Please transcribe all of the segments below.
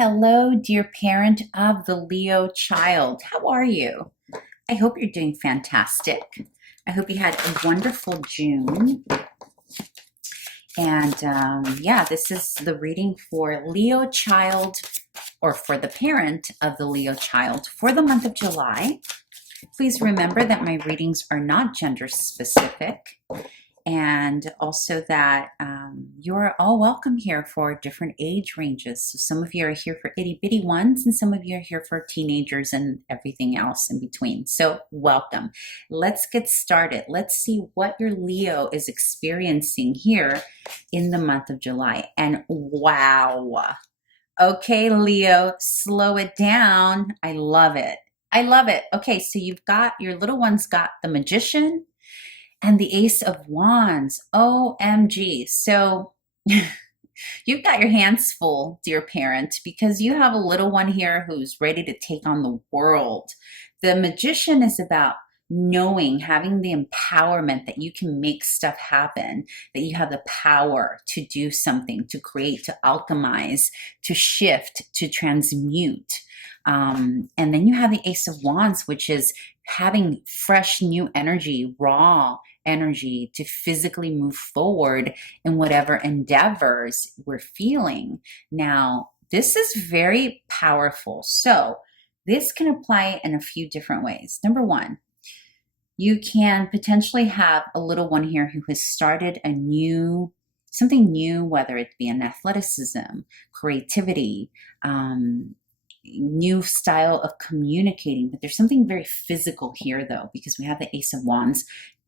Hello, dear parent of the Leo child. How are you? I hope you're doing fantastic. I hope you had a wonderful June. And yeah, this is the reading for Leo child, or for the parent of the Leo child for the month of July. Please remember that my readings are not gender specific, and also that you're all welcome here for different age ranges. So some of you are here for itty bitty ones, and some of you are here for teenagers and everything else in between. So welcome. Let's get started. Let's see what your Leo is experiencing here in the month of July. And wow. Okay, Leo, slow it down. I love it. I love it. Okay, so you've got, your little one's got the Magician and the Ace of Wands. OMG. So you've got your hands full, dear parent, because you have a little one here who's ready to take on the world. The Magician is about knowing, having the empowerment that you can make stuff happen, that you have the power to do something, to create, to alchemize, to shift, to transmute. And then you have the Ace of Wands, which is having fresh, new energy, raw energy to physically move forward in whatever endeavors we're feeling. Now, this is very powerful. So this can apply in a few different ways. Number one, you can potentially have a little one here who has started something new, whether it be in athleticism, creativity, new style of communicating. But there's something very physical here, though, because we have the Ace of Wands,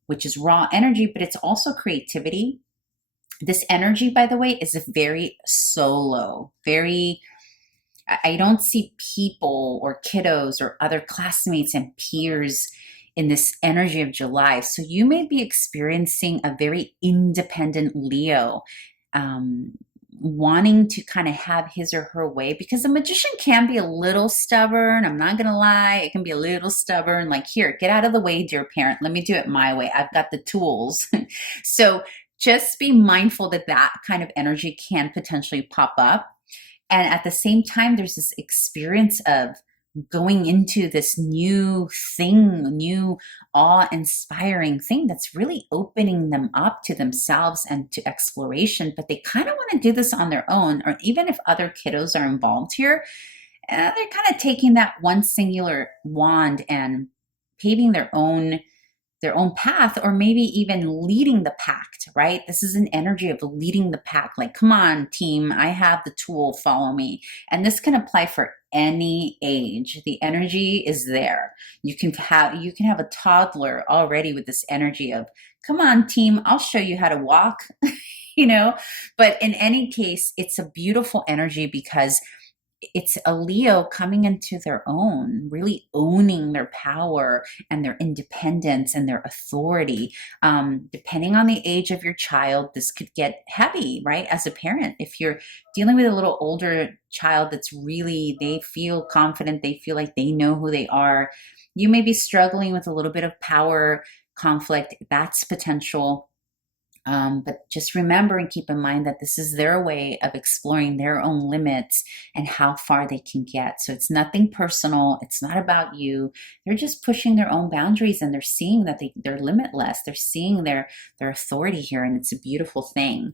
which is raw energy, but it's also creativity. This energy, by the way, is a very solo, I don't see people or kiddos or other classmates and peers in this energy of July. So you may be experiencing a very independent Leo, wanting to kind of have his or her way, because the Magician can be a little stubborn. I'm not going to lie. It can be a little stubborn. Like, here, get out of the way, dear parent. Let me do it my way. I've got the tools. So just be mindful that that kind of energy can potentially pop up. And at the same time, there's this experience of going into this new thing, new awe-inspiring thing that's really opening them up to themselves and to exploration. But they kind of want to do this on their own, or even if other kiddos are involved here, they're kind of taking that one singular wand and paving their own path, or maybe even leading the pack, right? This is an energy of leading the pack. Like, come on, team, I have the tool, follow me. And this can apply for any age. The energy is there. You can have a toddler already with this energy of, come on, team, I'll show you how to walk, But in any case, it's a beautiful energy because it's a Leo coming into their own, really owning their power and their independence and their authority. Depending on the age of your child, this could get heavy, right? As a parent, if you're dealing with a little older child that's really, they feel confident, they feel like they know who they are, you may be struggling with a little bit of power conflict. That's potential. But just remember and keep in mind that this is their way of exploring their own limits and how far they can get. So it's nothing personal. It's not about you. They're just pushing their own boundaries, and they're seeing that they're limitless. They're seeing their authority here, and it's a beautiful thing.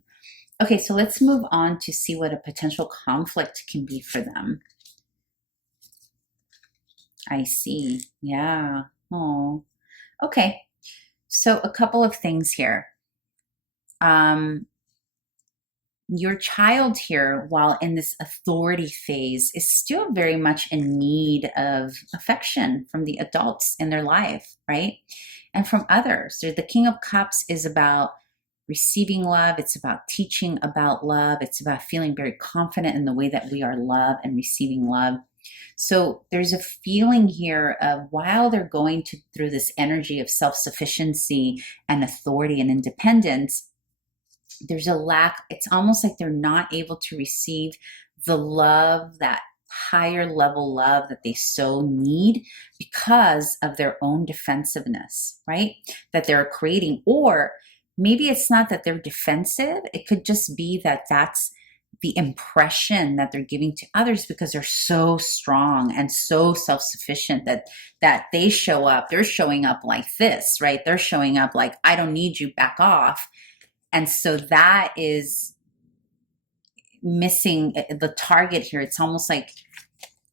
Okay, so let's move on to see what a potential conflict can be for them. I see. Yeah. Oh, okay. So a couple of things here. Your child here, while in this authority phase, is still very much in need of affection from the adults in their life, right? And from others. So the King of Cups is about receiving love. It's about teaching about love. It's about feeling very confident in the way that we are loved and receiving love. So there's a feeling here of, while they're going through this energy of self-sufficiency and authority and independence, there's a lack. It's almost like they're not able to receive the love, that higher level love that they so need, because of their own defensiveness, right? That they're creating. Or maybe it's not that they're defensive. It could just be that the impression that they're giving to others, because they're so strong and so self-sufficient that they show up, they're showing up like this, right? They're showing up like, I don't need you, back off. And so that is missing the target here. It's almost like,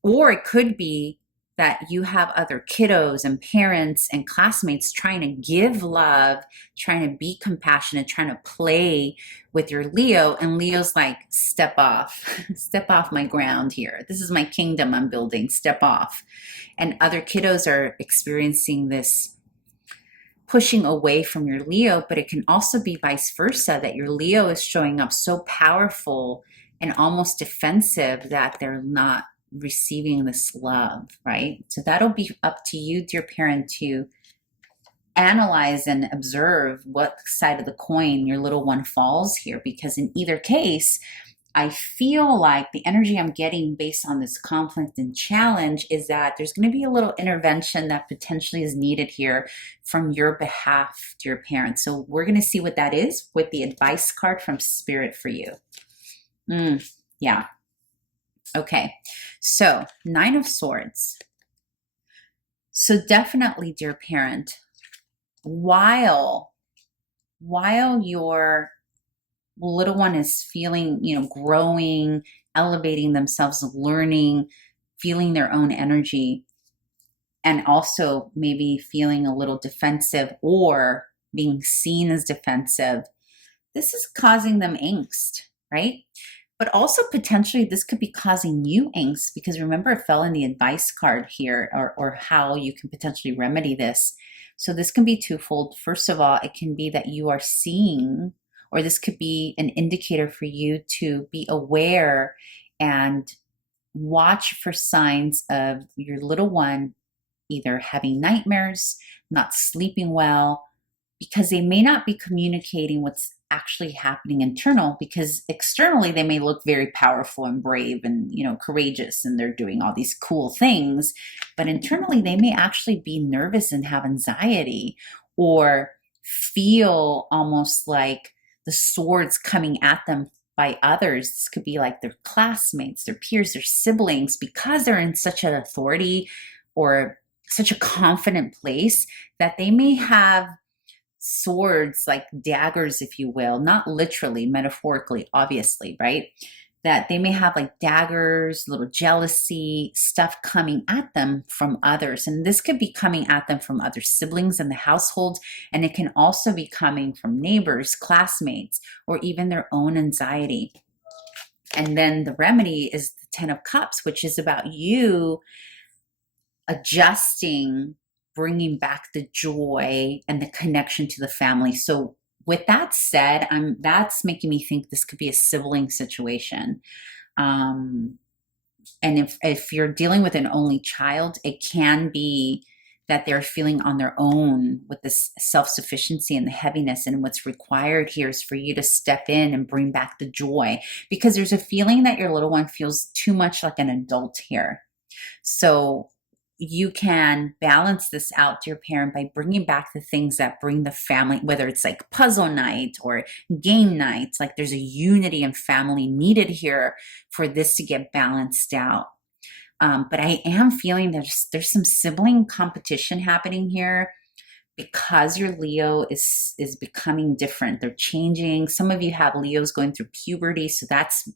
or it could be that you have other kiddos and parents and classmates trying to give love, trying to be compassionate, trying to play with your Leo, and Leo's like, step off, step off my ground here. This is my kingdom I'm building, step off. And other kiddos are experiencing this pushing away from your Leo, but it can also be vice versa, that your Leo is showing up so powerful and almost defensive that they're not receiving this love, right? So that'll be up to you, dear parent, to analyze and observe what side of the coin your little one falls here, because in either case, I feel like the energy I'm getting based on this conflict and challenge is that there's going to be a little intervention that potentially is needed here from your behalf, dear parent. So we're going to see what that is with the advice card from Spirit for you. Yeah. Okay. So 9 of Swords. So definitely, dear parent, while your little one is feeling, growing, elevating themselves, learning, feeling their own energy, and also maybe feeling a little defensive or being seen as defensive, this is causing them angst, right? But also potentially this could be causing you angst, because remember, it fell in the advice card here, or how you can potentially remedy this. So this can be twofold. First of all, it can be that you are seeing, or this could be an indicator for you to be aware and watch for signs of your little one either having nightmares, not sleeping well, because they may not be communicating what's actually happening internal, because externally they may look very powerful and brave and courageous, and they're doing all these cool things, but internally they may actually be nervous and have anxiety, or feel almost like the swords coming at them by others. This could be like their classmates, their peers, their siblings, because they're in such an authority or such a confident place that they may have swords, like daggers, if you will, not literally, metaphorically, obviously, right? That they may have like daggers, little jealousy, stuff coming at them from others. And this could be coming at them from other siblings in the household. And it can also be coming from neighbors, classmates, or even their own anxiety. And then the remedy is the 10 of Cups, which is about you adjusting, bringing back the joy and the connection to the family. So with that said, that's making me think this could be a sibling situation. And if you're dealing with an only child, it can be that they're feeling on their own with this self-sufficiency and the heaviness. And what's required here is for you to step in and bring back the joy, because there's a feeling that your little one feels too much like an adult here. So you can balance this out, dear parent, by bringing back the things that bring the family, whether it's like puzzle night or game nights. Like there's a unity and family needed here for this to get balanced out. But I am feeling there's some sibling competition happening here, because your Leo is becoming different. They're changing. Some of you have Leos going through puberty, so that's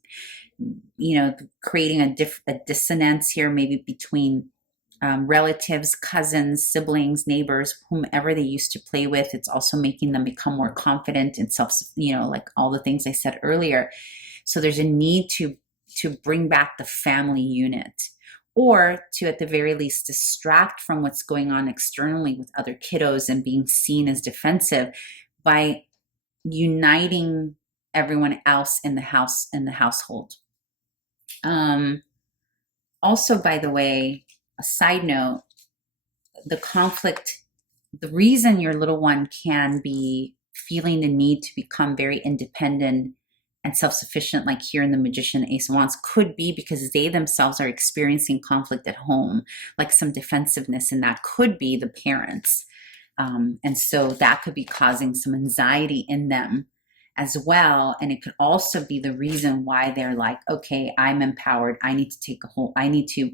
creating a dissonance here, maybe between relatives, cousins, siblings, neighbors, whomever they used to play with. It's also making them become more confident in self, like all the things I said earlier. So there's a need to bring back the family unit, or to, at the very least, distract from what's going on externally with other kiddos and being seen as defensive by uniting everyone else in the household. Also, by the way, a side note, the conflict, the reason your little one can be feeling the need to become very independent and self-sufficient, like here in the Magician, Ace of Wands, could be because they themselves are experiencing conflict at home, like some defensiveness, and that could be the parents. And so that could be causing some anxiety in them as well. And it could also be the reason why they're like, okay, I'm empowered. I need to I need to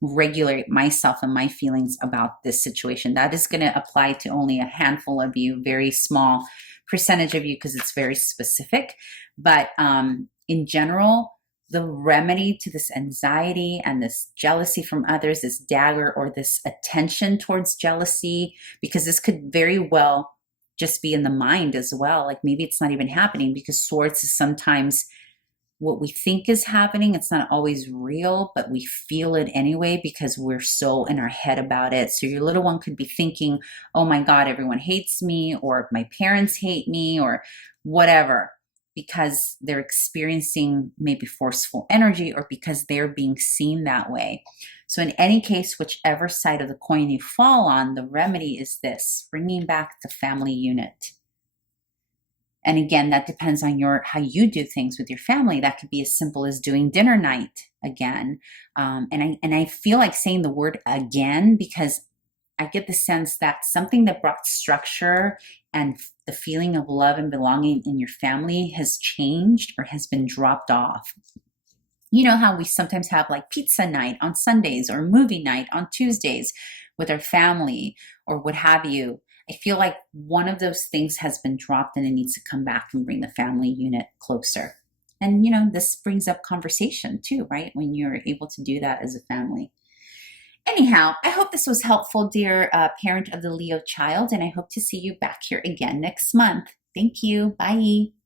regulate myself and my feelings about this situation. That is going to apply to only a handful of you, very small percentage of you, because it's very specific. But in general, the remedy to this anxiety and this jealousy from others, this dagger or this attention towards jealousy, because this could very well just be in the mind as well. Like maybe it's not even happening, because swords is sometimes what we think is happening. It's not always real, but we feel it anyway because we're so in our head about it. So your little one could be thinking, oh my God, everyone hates me, or my parents hate me, or whatever, because they're experiencing maybe forceful energy, or because they're being seen that way. So in any case, whichever side of the coin you fall on, the remedy is this: bringing back the family unit. And again, that depends on how you do things with your family. That could be as simple as doing dinner night again. And I feel like saying the word again because I get the sense that something that brought structure and the feeling of love and belonging in your family has changed or has been dropped off. You know how we sometimes have like pizza night on Sundays or movie night on Tuesdays with our family or what have you. I feel like one of those things has been dropped and it needs to come back and bring the family unit closer. And, this brings up conversation too, right? When you're able to do that as a family. Anyhow, I hope this was helpful, dear parent of the Leo child, and I hope to see you back here again next month. Thank you. Bye.